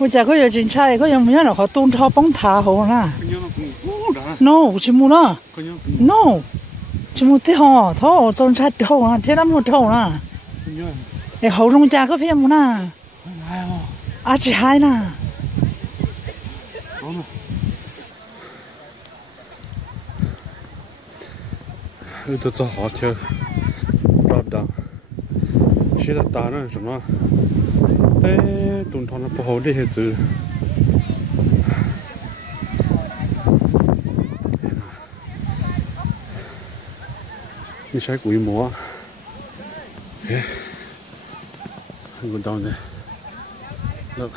我家个有真菜，个有没有那个东超帮他好啦？No， 全部啦。No， 全部的好，头东菜的好啊，天那么好啦。哎，好中家个片么啦？啊，只海啦。有的做好吃，抓不到。现在打那什么？哎，东厂那不好的子。你ใช้กุยหมูอ่ะเฮ้ยกูดาวน์เลยเลิก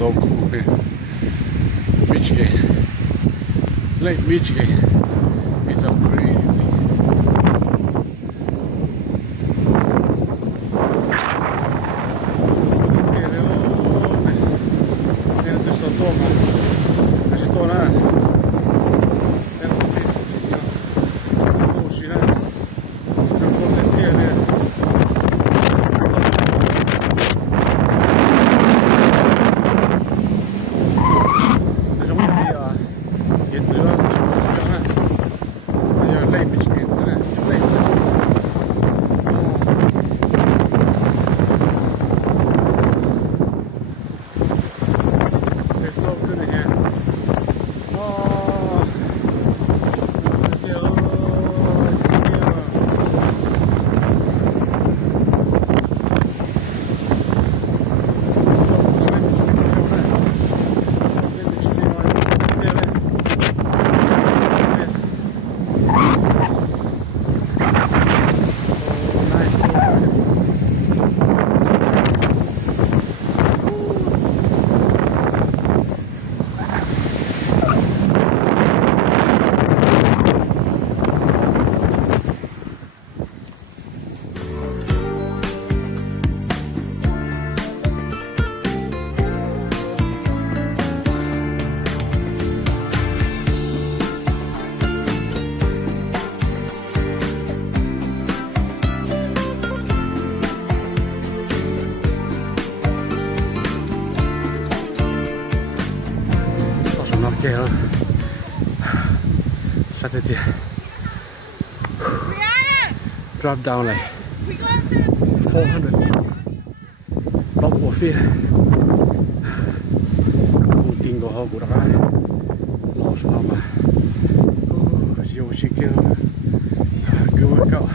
So cool here. Michigan. Lake Michigan. It's so crazy. Okay, shut it there. Drop down like 400 feet. Bóc của phía. Tình của họ của đã lo xuống nào mà. Diều chỉ kêu cứu cậu.